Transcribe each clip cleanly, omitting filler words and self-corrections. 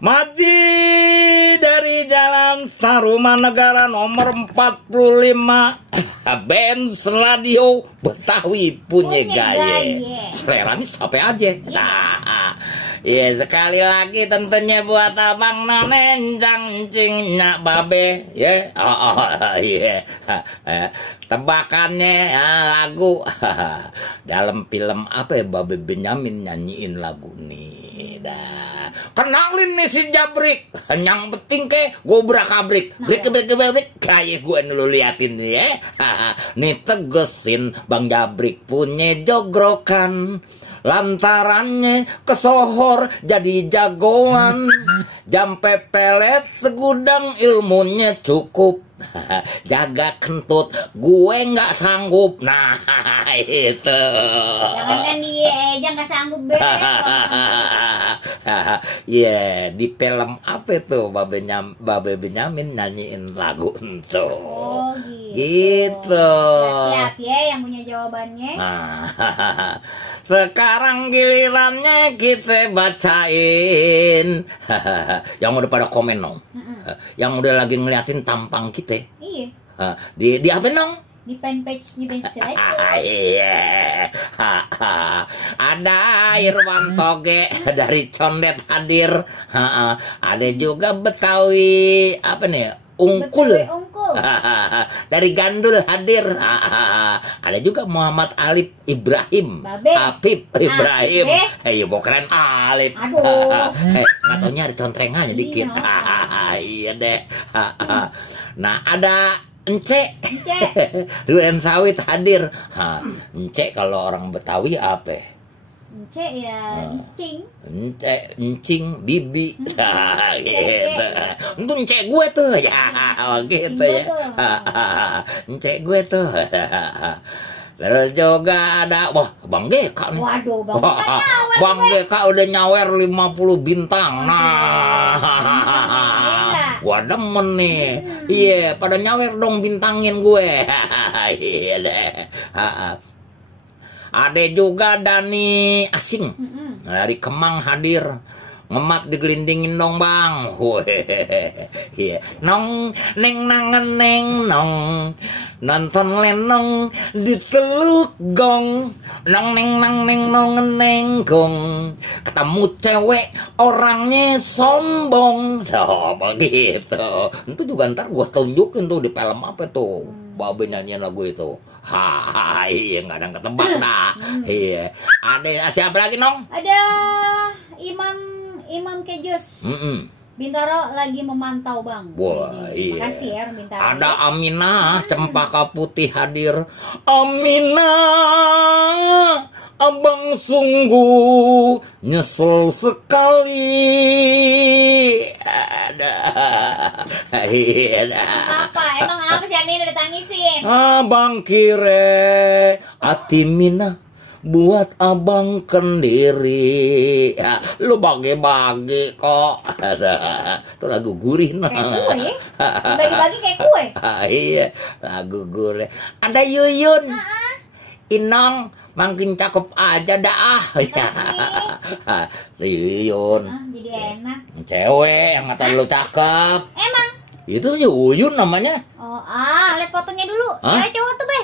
Mati dari Jalan Tarumanegara nomor 45, Benz Radio Betawi punya gaya. Seleranya sampai aja. Nah, ya sekali lagi tentunya buat abang nanenjang cingnya babe, ya. Iya. Tebakannya lagu dalam film apa ya, Babe Benyamin nyanyiin lagu nih. Dah. Kenalin nih si Jabrik, yang penting ke gobrak abrik, brik kayak gue lu liatin nih ya. Nih tegesin Bang Jabrik punya jogrokan, lantarannya kesohor jadi jagoan, jampe pelet segudang ilmunya cukup. Jaga kentut gue nggak sanggup. Nah itu jangan dia nggak sanggup ya di film apa tuh Babe Benyamin nyanyiin lagu itu. Oh, gitu. Siap ya yang punya jawabannya. Nah, sekarang gilirannya kita bacain yang udah pada komen dong. Yang udah lagi ngeliatin tampang kita. Iya. Di apa dong? Di fanpage-nya Benz Radio. Iya. Ada Irwan Toge dari Condet hadir. Ada juga Betawi apa nih? Ungkul. Betawi Ungkul. Dari Gandul hadir. Ada juga Muhammad Alif Ibrahim. Apip Ibrahim. Iya, keren Alif. Aduh. Nggak taunya ada contrengannya dikit. Iya deh. Nah, ada Ence. Duren Sawit hadir. Ence kalau orang Betawi apa? Ence ya encing. Encing bibi. Gitu. Itu ence gue tuh ya. Gitu ya. Ence gue tuh. Terus juga ada Bang Geka nih. Waduh, Bang Geka udah nyawer 50 bintang. Nah, gua demen nih. Iya, pada nyawer dong bintangin gue. Iya deh. Ada juga Dani Asing dari Kemang hadir. Ngemat digelindingin dong Bang. Iya. Nong neng nangen neng nong, nonton lenong di Teluk Gong. Nong neng nang neng nong neng gong. Ketemu cewek orangnya sombong. Oh begitu. Itu juga ntar gua tunjukin tuh di film apa tuh. Babe nyanyiin lagu itu. Iya, nggak ada yang ketebak dah. Iya. Ada siapa lagi nong? Ada Imam Kejus. Bintaro lagi memantau Bang. Wah, iya. Makasih ya Bintaro. Ada Aminah Cempaka Putih hadir. Aminah, abang sungguh nyesel sekali. Ada. Apa? Emang apa sih Aminah ditangisin? Abang kire hati Mina buat abang kendiri. Ya, lu bagi-bagi kok. Itu lagu gurih nah. Kayak kue. Bagi-bagi kayak kue. Iya, lagu gurih. Ada Yuyun. Inong makin cakep aja dah. Yuyun. Jadi enak. Cewek yang kata lu cakep. Emang? Itu Yuyun namanya. Oh, lihat fotonya dulu. Cewek cowok tuh, Be.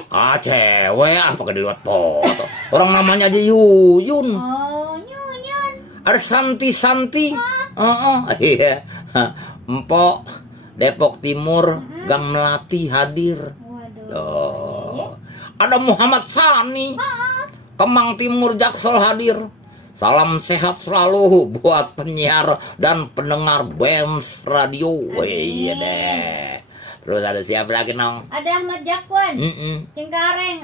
Cewek, pakai dilihat foto. Orang namanya aja Yuyun. Oh, Yuyun. Ada Santi. Iya. Empok Depok Timur, Gang Melati hadir. Waduh. Ada Muhammad Sani. Kemang Timur Jaksel hadir. Salam sehat selalu buat penyiar dan pendengar Benz Radio. Iya deh. Terus ada siapa lagi nong? Ada Ahmad Jakwan. Cengkareng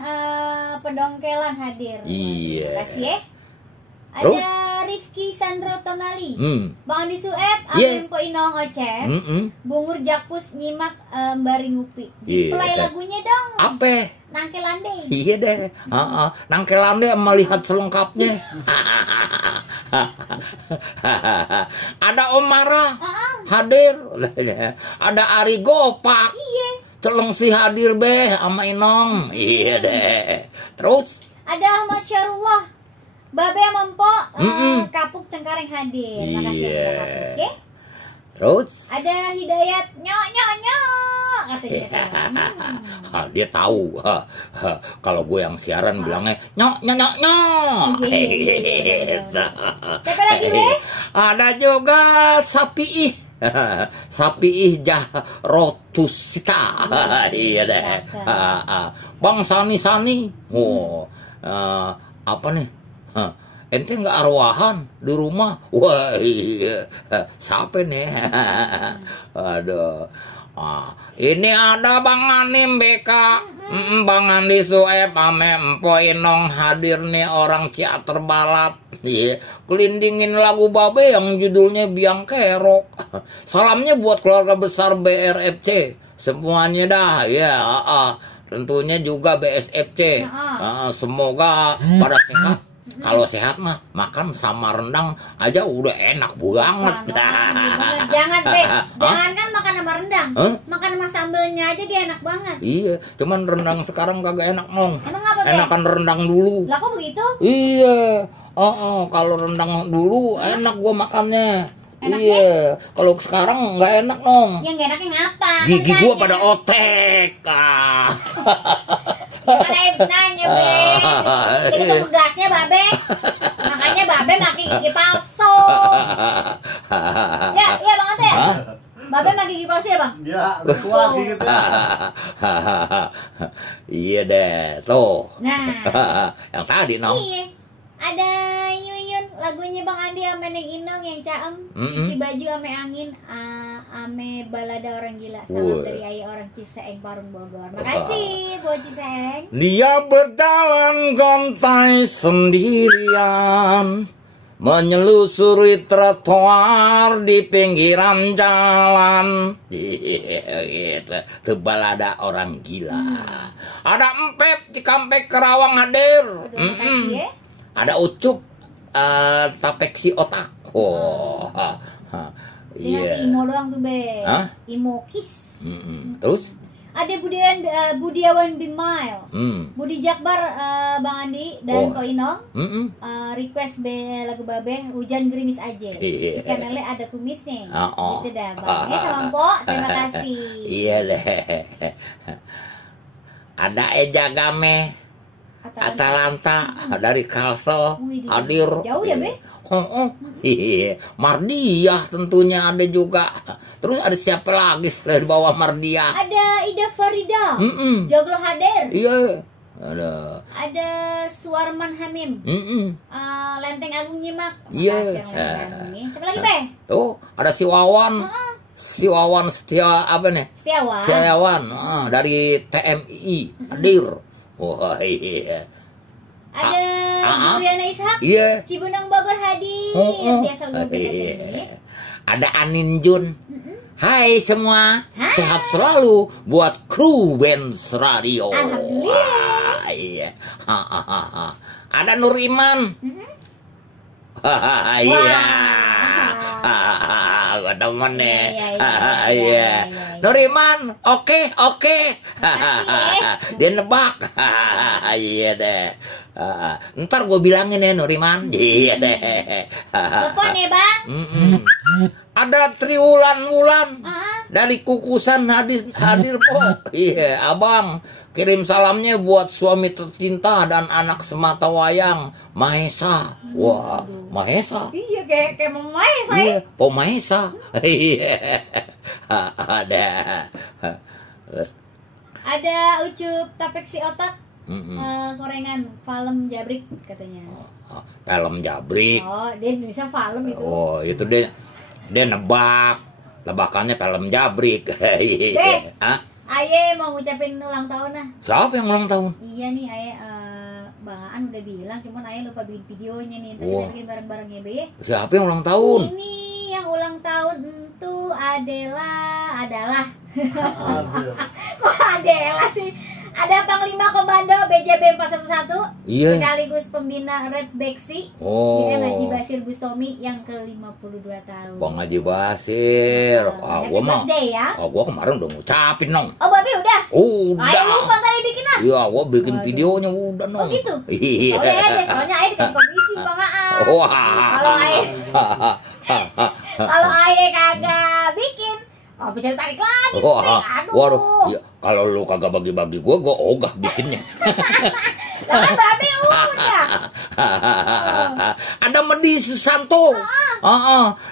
Pedongkelan hadir. Iya. Kasih ya. Ada Rifki Sandro Tonali. Bang Andi Sueb, Amin Po Inong Ocep. Bungur Jakpus nyimak Mbari Ngupi. Play lagunya dong. Apa? Nangkelande. Iya deh. Nangkelande melihat selengkapnya. Ada Omara hadir. Ada Ari Gopak. Iya. Celengsi hadir be sama Inong. Iya deh. Terus ada Ahmad Syarullah Babe sama Empok Kapuk Cengkareng hadir. Makasih ya Kapuk, oke? Terus ada Hidayat nyok katanya. Dia tahu kalau gue yang siaran bilangnya nyok. Siapa lagi weh? Ada juga Sapiih Rotusita. Iya deh. Bang Sani. Apa nih? Ente nggak arwahan di rumah? Wah iya, siapa nih? Aduh, ini ada Bang Anim BK, Bang Andi Sueb, ame Empo Inong hadir nih orang Ciater Balat. Kelindingin lagu Babe yang judulnya Biang Kerok. Salamnya buat keluarga besar BRFC semuanya dah ya. Tentunya juga BSFC. Semoga pada sehat. Kalau sehat mah makan sama rendang aja udah enak banget. Jangan kan makan sama rendang, makan sama sambelnya aja dia enak banget. Iya, cuman rendang sekarang kagak enak nong. Emang apa? Enakan rendang dulu. Lah kok begitu? Iya, kalau rendang dulu enak gua makannya. Iya, kalau sekarang nggak enak nong. Yang nggak enaknya ngapa? Gigi gua pada otek. Gimana nanya be? Jadi tegaknya Babe. Makanya Babe makin gigi palsu. Ya Bang Ate ya? Babe makin gigi palsu ya Bang? Iya, tua gitu. Iya deh, tuh. Nah, yang tadi nong. Iya. Ada Yuyun lagunya Bang Andi ame Neng Inong yang caem, cuci baju ame angin, ame balada orang gila. Salam dari Ayah orang Ciseeng Parung Bogor. Makasih buat Ciseeng. Dia berjalan gontai sendirian, menyelusuri trotoar di pinggiran jalan. Itu balada orang gila. Ada Empep Cikampek Kerawang hadir. Makasih ya. Ada Ucup Tapeksi Otak. Dia si Imo doang tuh be. Imo Kis. Terus ada Budiawan Bimail, Budi Jakbar, Bang Andi dan Ko Inong. Request lagu Babe Hujan Gerimis aja. Ikan lele ada kumisnya. Gitu dah Bang. Sama Mpok, terima kasih. Iya deh. Ada Eja Game Atalanta dari Kalsel hadir. Jauh ya be? Mardiah tentunya ada juga. Terus ada siapa lagi selain bawah Mardiah? Ada Ida Farida, Joglo hadir. Iya. Ada Suarman Hamim, Lenteng Agung Nyimak. Iya. Siapa lagi be? Tuh ada si Wawan. Si Wawan Setiawan dari TMI hadir. Wah iya. Ada Briana Ishak, Cibunang Bogor hadir. Biasa udah ada Anin Jun. Hai semua, sehat selalu buat kru Benz Radio. Alhamdulillah. Iya. Ada Nur Iman. Iya. Gua temen nih. Iya. Nuriman, oke. Dia nebak. Iya deh. Ntar gue bilangin ya Nuriman. Iya deh. Telepon ya Bang. Ada Triwulan dari Kukusan hadir po. Iya abang. Kirim salamnya buat suami tercinta dan anak semata wayang Mahesa. Wah, Mahesa. Iya kayak Mama Mahesa ya. Iya, Po Mahesa. Iya. Ada Ucup Tapeksi Otak. Korengan film Jabrik katanya. Film Jabrik. Oh, dia bisa film itu. Oh, itu dia nebak. Tebakannya film Jabrik. Aye mau ngucapin ulang tahun nah. Siapa yang ulang tahun? Iya nih Aye, Bang Aan udah bilang, cuman Aye lupa bikin videonya nih. Tadi bikin bareng-bareng ya Be. Siapa yang ulang tahun? Ini yang ulang tahun itu adalah kok Adela sih? Ada Panglima Komando BJB 411, sekaligus pembina Red Beksi, dengan Haji Basir Bustomi yang ke-52 tahun. Bang Haji Basir. Happy birthday ya. Gua kemarin udah ngucapin nong. Oh Babe udah? Udah. Ayo lupa tadi bikin lah. Iya, gua bikin videonya udah nong. Oh gitu? Iya. Soalnya dikasih komisi Bang Kalau aye kagak bikin, oh bisa tarik lagi. Waduh, ya, kalau lu kagak bagi-bagi gua ogah bikinnya. Jangan babi udah. Ada Medi Susanto.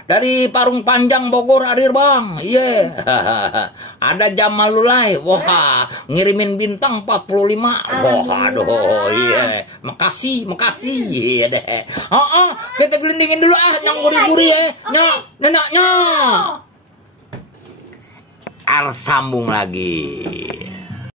Dari Parung Panjang Bogor hadir bang. Iya. Ada Jamalulai. Wah, ngirimin bintang 45. Wah, aduh, iya. Makasih. Iya deh. Kita gelindingin dulu nyang guri-guri ya. Nenaknya. Sambung lagi.